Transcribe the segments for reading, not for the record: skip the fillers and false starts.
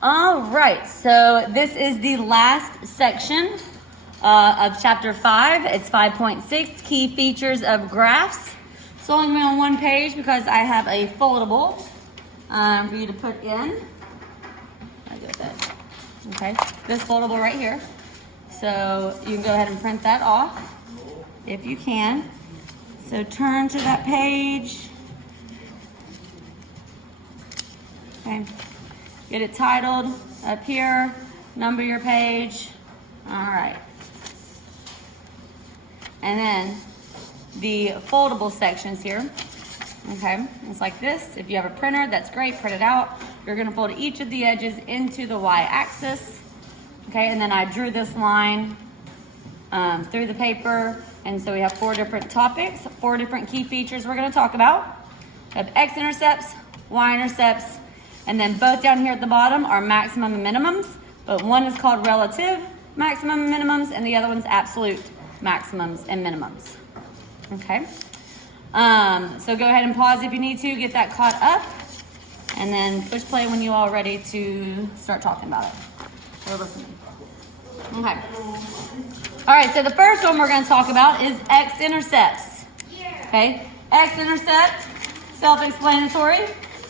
All right, so this is the last section of chapter 5. It's 5.6, key features of graphs. It's only going to be on one page because I have a foldable for you to put in. I'll go with that. Okay, this foldable right here. So you can go ahead and print that off if you can. So turn to that page. Okay. Get it titled up here, number your page. All right. And then the foldable sections here. Okay, it's like this. If you have a printer, that's great, print it out. You're gonna fold each of the edges into the y-axis. Okay, and then I drew this line through the paper. And so we have 4 different topics, 4 different key features we're gonna talk about. We have x-intercepts, y-intercepts, and then both down here at the bottom are maximum and minimums, but one is called relative maximum and minimums, and the other one's absolute maximums and minimums. Okay. So go ahead and pause if you need to, get that caught up, and then push play when you all ready to start talking about it or listening. Okay. All right, so the first one we're going to talk about is x-intercepts. Okay. X-intercept, self-explanatory.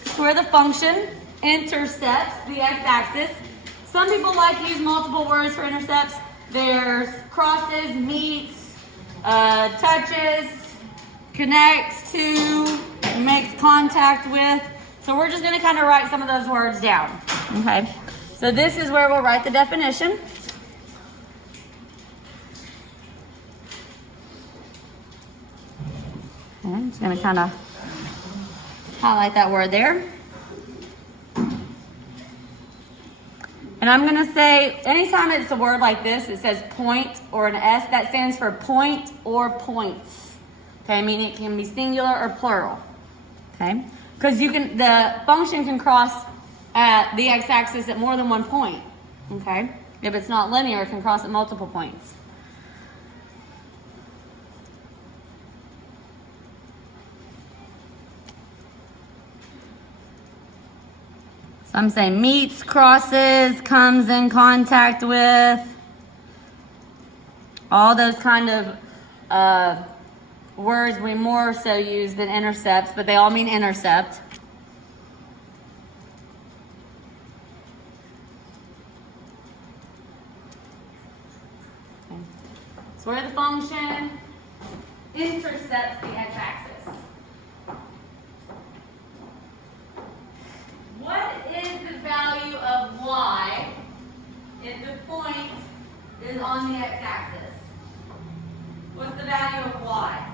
It's where the function intercepts the x-axis. Some people like to use multiple words for intercepts. There's crosses, meets, touches, connects to, makes contact with. So we're just going to kind of write some of those words down. Okay. So this is where we'll write the definition. Okay, I'm just going to kind of highlight that word there. And I'm going to say, anytime it's a word like this, it says point or an S, that stands for point or points. Okay, meaning it can be singular or plural. Okay, because the function can cross at the x-axis at more than one point. Okay, if it's not linear, it can cross at multiple points. I'm saying meets, crosses, comes in contact with, all those kind of words we more so use than intercepts, but they all mean intercept. Okay. So where the function intercepts the x-axis. What is the value of y if the point is on the x-axis? What's the value of y?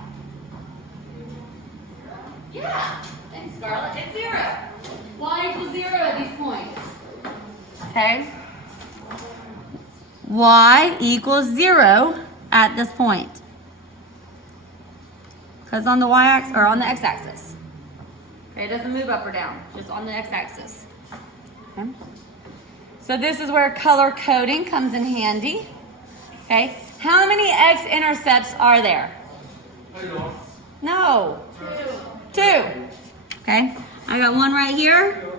Yeah, thanks, Scarlett. It's 0. Y equals 0 at these points. Okay? Y equals 0 at this point. Because on the y-axis, or on the x-axis. Okay, it doesn't move up or down, just on the x-axis. Okay. So this is where color coding comes in handy. Okay, how many x-intercepts are there? No. 2. Okay, I got one right here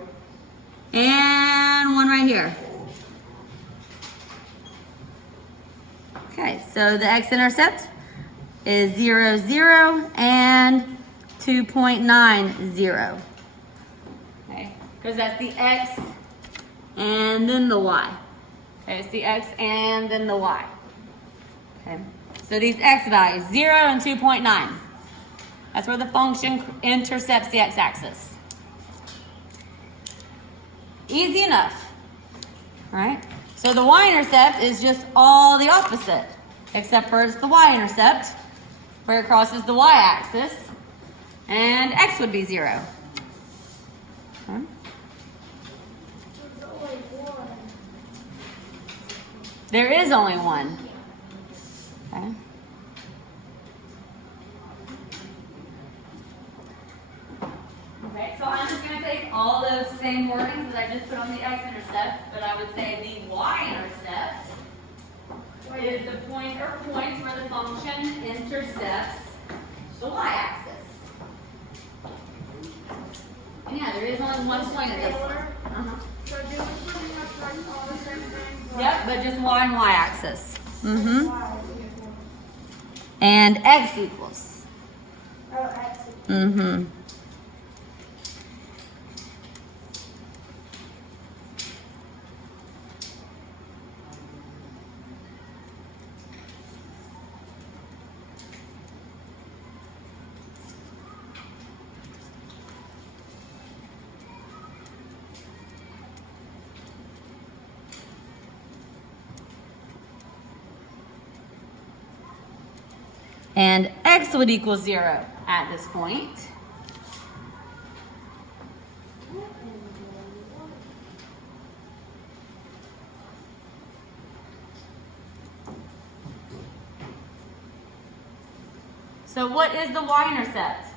and one right here. Okay, so the x-intercept is 0, 0, and 2.90. Okay, because that's the x and then the y. Okay, it's the x and then the y. Okay, so these x values, 0 and 2.9. That's where the function intercepts the x-axis. Easy enough. All right, so the y-intercept is just all the opposite, except for it's the y-intercept, where it crosses the y-axis. And x would be 0. Okay. There is only one. Okay. Okay, so I'm just going to take all those same wordings that I just put on the x-intercept, but I would say the y-intercept is the point or points where the function intercepts the y-axis. And yeah, there is only one point of this one. So do we put in y and y axis. And x equals. Oh, X equals. And x would equal 0 at this point. So what is the y-intercept?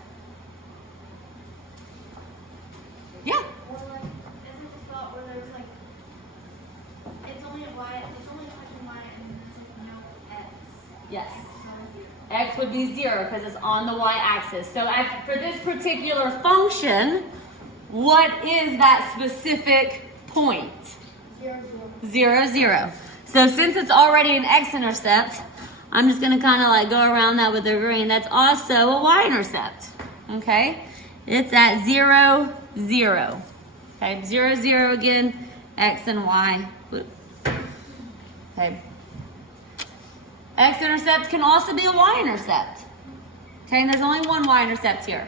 Yeah. Or like, isn't it a spot where there's like, it's only a Y, it's only touching Y and there's like no X. Yes. So it's 0. X would be 0 because it's on the y-axis. So for this particular function, what is that specific point? 0, 0, 0. 0. So since it's already an x-intercept, I'm just going to kind of like go around that with the green. That's also a y-intercept. Okay? It's at 0, 0. Okay? 0, 0 again, x and y. Okay? X-intercept can also be a y-intercept. Okay, and there's only one y-intercept here.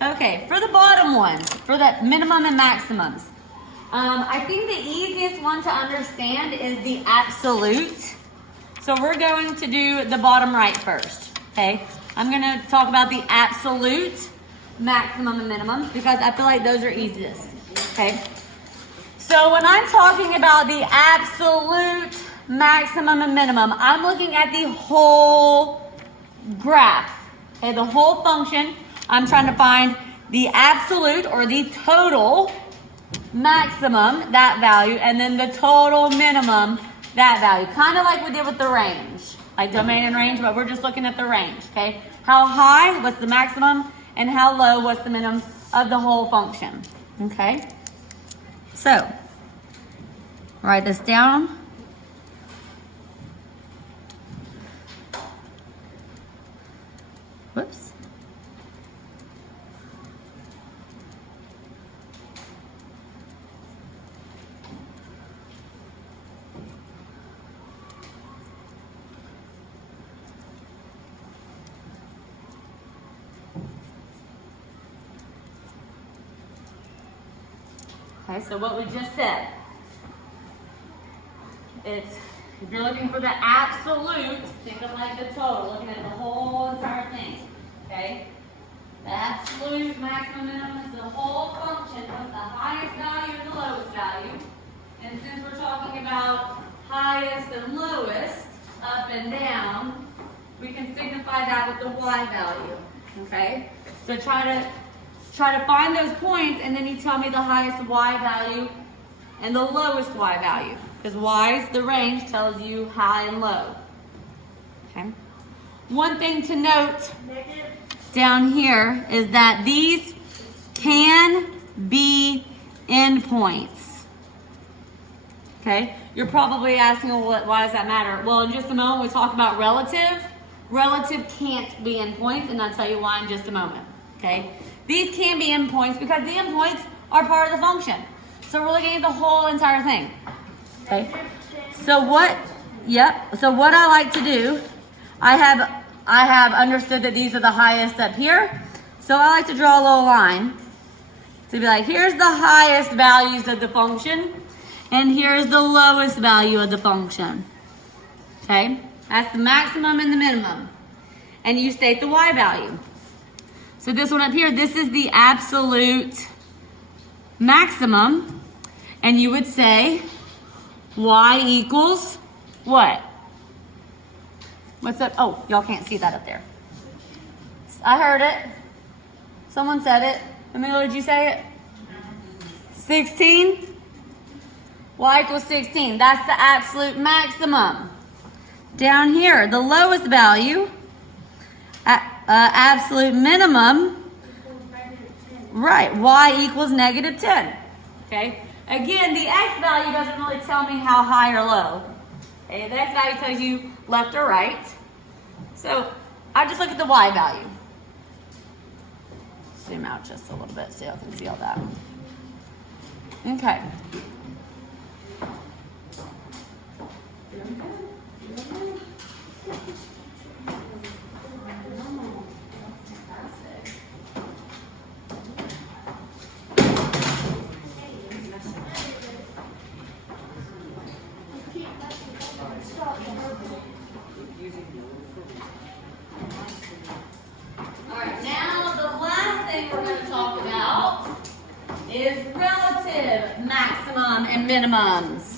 Okay, for the bottom ones, for the minimum and maximums, I think the easiest one to understand is the absolute. So we're going to do the bottom right first, okay? I'm gonna talk about the absolute, maximum, and minimum because I feel like those are easiest, okay? So when I'm talking about the absolute, maximum, and minimum, I'm looking at the whole graph, okay? The whole function. I'm trying to find the absolute or the total maximum, that value, and then the total minimum, that value. Kind of like we did with the range, like domain and range, but we're just looking at the range, okay? How high was the maximum and how low was the minimum of the whole function, okay? So, write this down. Whoops. Okay, so what we just said, it's, if you're looking for the absolute, think of like the total, looking at the whole entire thing, okay? The absolute maximum minimum is the whole function with the highest value and the lowest value. And since we're talking about highest and lowest, up and down, we can signify that with the y value, okay? So try to find those points, and then you tell me the highest y value and the lowest y value. Because y is the range, tells you high and low. Okay. One thing to note down here is that these can be endpoints. Okay. You're probably asking, well, why does that matter? Well, in just a moment, we talk about relative. Relative can't be endpoints, and I'll tell you why in just a moment. Okay. These can be endpoints because the endpoints are part of the function. So we're looking at the whole entire thing. Okay. So what I like to do, I have understood that these are the highest up here. So I like to draw a little line to be like, here's the highest values of the function, and here's the lowest value of the function. Okay. That's the maximum and the minimum. And you state the y value. So this one up here, this is the absolute maximum. And you would say y equals what? What's up? Oh, y'all can't see that up there. I heard it. Someone said it. Emilio, did you say it? 16? y equals 16. That's the absolute maximum. Down here, the lowest value, absolute minimum, right, y equals negative 10. Okay, again, the x value doesn't really tell me how high or low. Okay, the x value tells you left or right. So I just look at the y value. Zoom out just a little bit so y'all can see all that. Okay. All right, now the last thing we're going to talk about is relative maximum and minimums.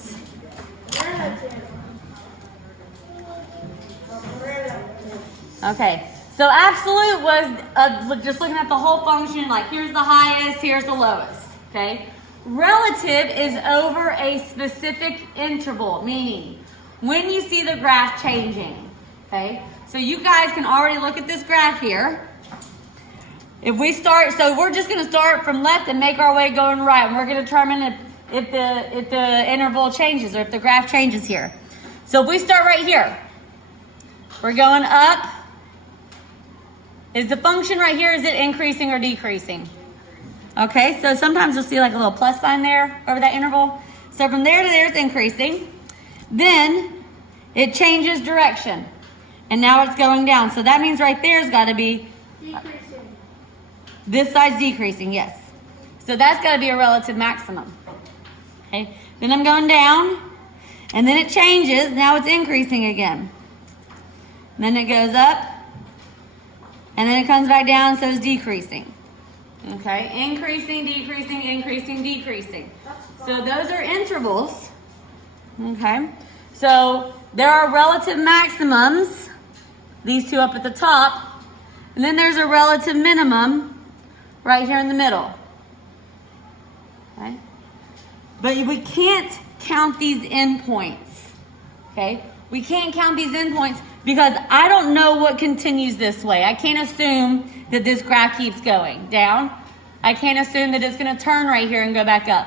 Okay, so absolute was just looking at the whole function, like here's the highest, here's the lowest, okay? Relative is over a specific interval, meaning when you see the graph changing, okay? So you guys can already look at this graph here. If we start, so we're just gonna start from left and make our way going right, and we're gonna determine if the interval changes or if the graph changes here. So if we start right here, we're going up. Is the function right here, is it increasing or decreasing? Okay, so sometimes you'll see like a little plus sign there over that interval. So from there to there, it's increasing. Then it changes direction. And now it's going down. So that means right there's got to be... Decreasing. This side's decreasing, yes. So that's got to be a relative maximum. Okay, then I'm going down. And then it changes. Now it's increasing again. And then it goes up. And then it comes back down, so it's decreasing. Okay, increasing, decreasing, increasing, decreasing. So those are intervals. Okay, so there are relative maximums, these two up at the top, and then there's a relative minimum right here in the middle. Okay, but we can't count these endpoints. Okay, we can't count these endpoints because I don't know what continues this way. I can't assume that this graph keeps going down. I can't assume that it's going to turn right here and go back up.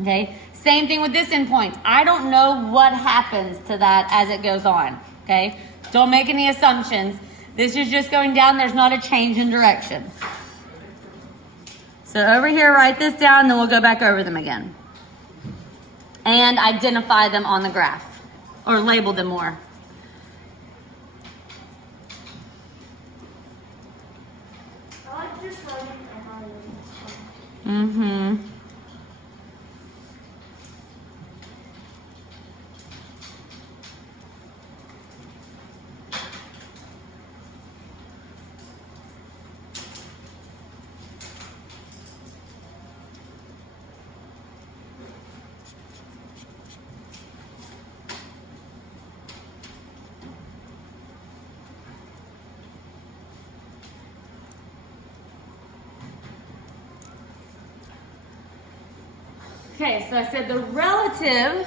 Okay, same thing with this endpoint. I don't know what happens to that as it goes on. Okay, don't make any assumptions. This is just going down. There's not a change in direction. So over here, write this down, then we'll go back over them again. And identify them on the graph, or label them more. I like just writing MI. Mm-hmm. Okay, so I said the relative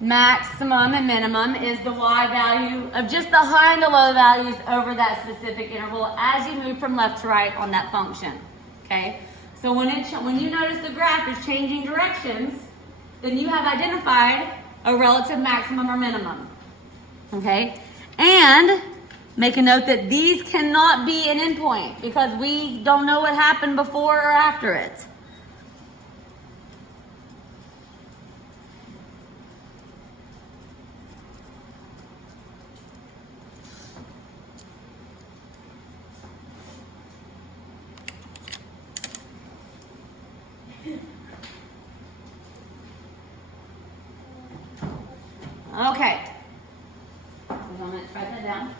maximum and minimum is the y value of just the high and the low values over that specific interval as you move from left to right on that function. Okay, so when you notice the graph is changing directions, then you have identified a relative maximum or minimum. Okay, and make a note that these cannot be an endpoint because we don't know what happened before or after it. Okay, so I'm going to write that down.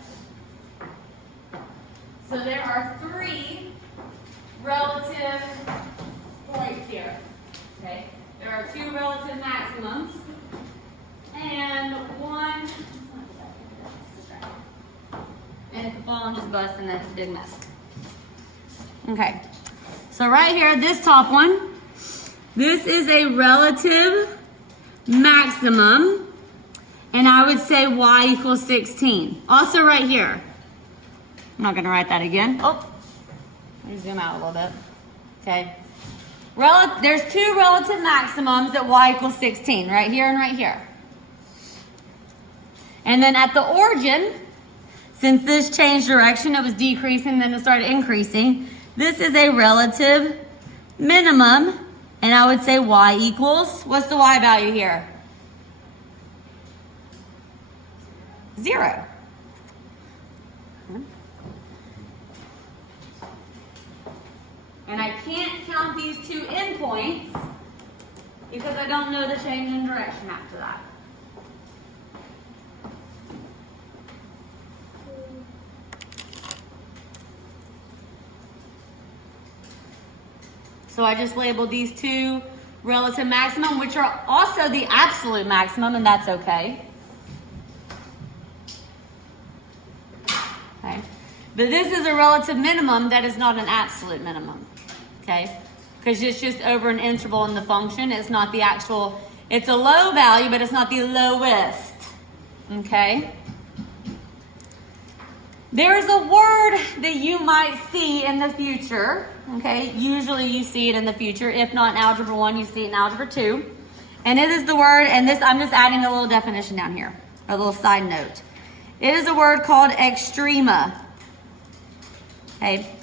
So there are 3 relative points here. Okay, there are 2 relative maximums and 1. And if the phone just busts and that's a big mess. Okay, so right here, this top one This is a relative maximum, and I would say y equals 16. Also right here. I'm not gonna write that again. Oh, let me zoom out a little bit. Okay. There's two relative maximums at y equals 16, right here and right here. And then at the origin, since this changed direction, it was decreasing, then it started increasing. This is a relative minimum, and I would say y equals, what's the y value here? 0. And I can't count these two endpoints because I don't know the change in direction after that. So I just labeled these two relative maximum, which are also the absolute maximum, and that's okay. Okay. But this is a relative minimum that is not an absolute minimum. Okay? Because it's just over an interval in the function. It's not the actual, it's a low value, but it's not the lowest. Okay? There's a word that you might see in the future. Okay? Usually you see it in the future. If not in Algebra 1, you see it in Algebra 2. And it is the word, and this, I'm just adding a little definition down here, a little side note. It is a word called extrema. Okay?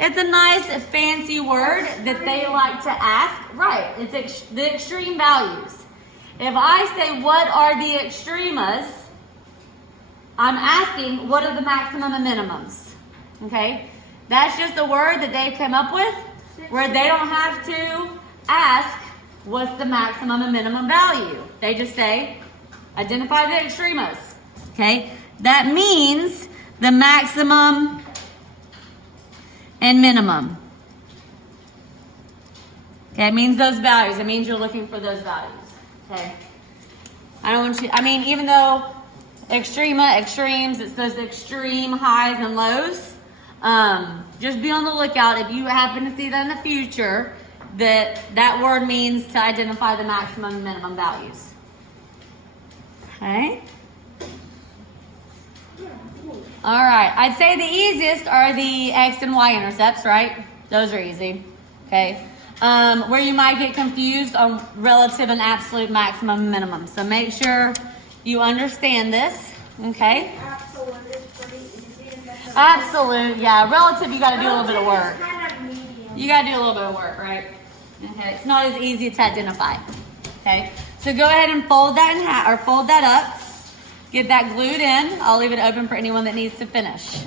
It's a nice fancy word that they like to ask. Right, it's the extreme values. If I say, what are the extremas? I'm asking, what are the maximum and minimums? Okay? That's just a word that they came up with where they don't have to ask, what's the maximum and minimum value? They just say, identify the extremas. Okay? That means the maximum and minimum. Okay, it means those values. It means you're looking for those values. Okay. I don't want you, I mean, even though extrema, extremes, it's those extreme highs and lows. Just be on the lookout if you happen to see that in the future, that word means to identify the maximum and minimum values. Okay. All right, I'd say the easiest are the x and y intercepts, right? Those are easy, okay? Where you might get confused on relative and absolute maximum and minimum. So make sure you understand this, okay? Absolute is pretty easy. Absolute, yeah. Relative, you got to do a little bit of work. Kind of medium. You got to do a little bit of work, right? Okay, it's not as easy to identify, okay? So go ahead and fold that in half, or fold that up. Get that glued in. I'll leave it open for anyone that needs to finish.